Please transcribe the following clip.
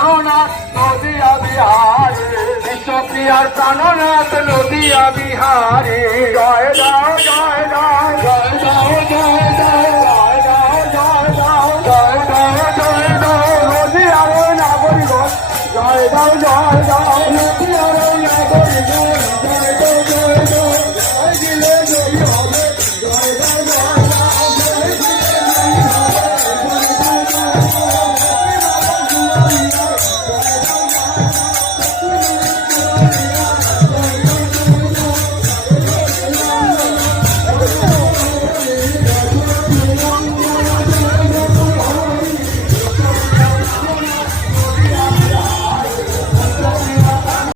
প্রাণনাথ নদিয়া বিহারে, বিশ্বপ্রিয়ার প্রাণনাথ নদিয়া বিহারে। জয় দাও জয় দাও জয় দাও জয় দাও জয় দাও জয় দাও জয় দাও জয় দাও নদিয়ার নাগরিকগণ, জয় দাও জয় দাও নদিয়ার নাগরিকগণ, জয় দাও জয়